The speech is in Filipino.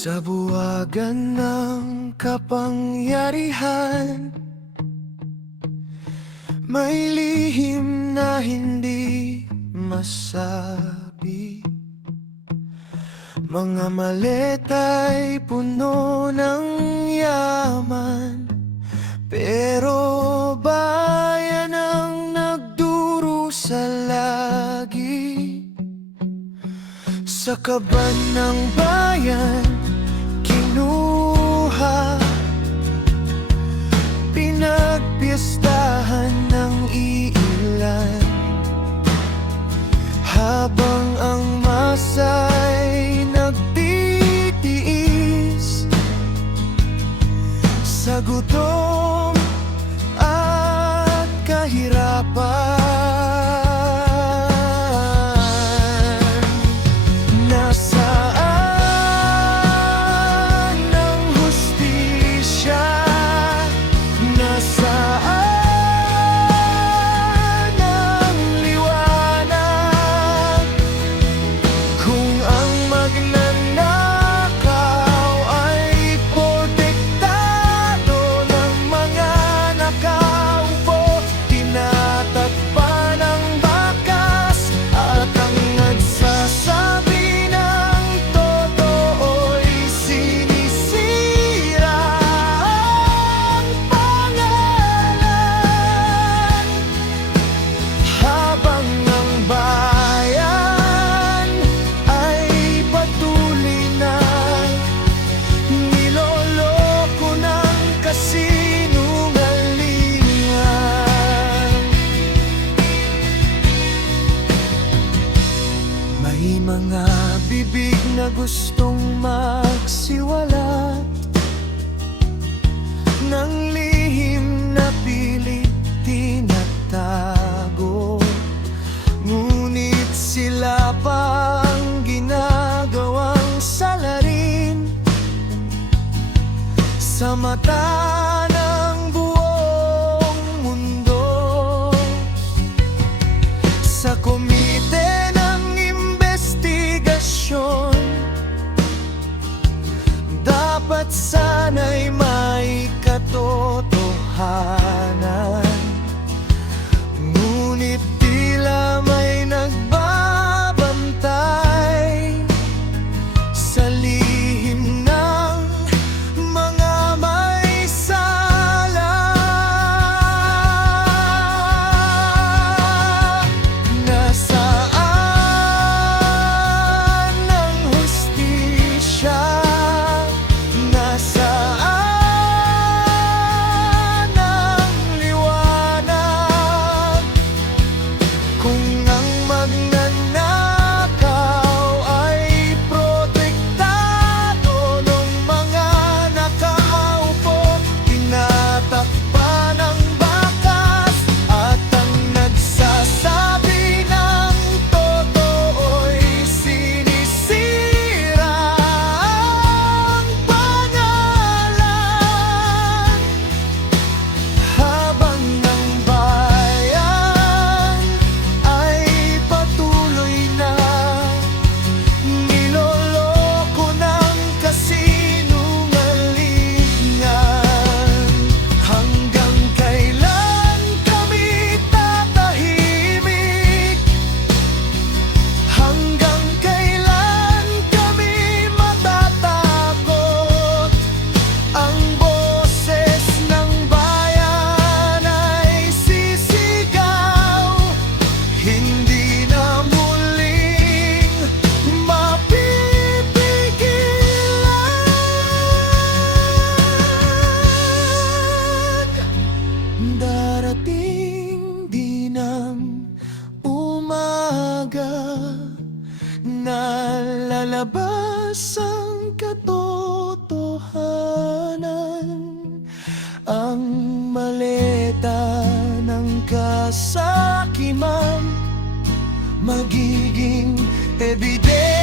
Sa buwagan ng kapangyarihan, may lihim na hindi masabi. Mga maleta'y puno ng yaman, pero bayan ang nagdurusa lagi. Sa kaban ng bayan kinuha, pinagpiestahan ng iilan, habang ang masa'y nagtitiis sa gutom at kahirapan. May mga bibig na gustong magsiwalat ng lihim na pilit tinatago, ngunit sila pang ginagawang salarin sa mata ng buong mundo. Sa komite dapat sana'y may katotohanan, ngunit tila may nagbabantay sa lihim ng mga may sala. Nasaan ang hustisya? Darating din ang umaga na lalabas ang katotohanan. Ang maleta ng kasakiman magiging ebidensya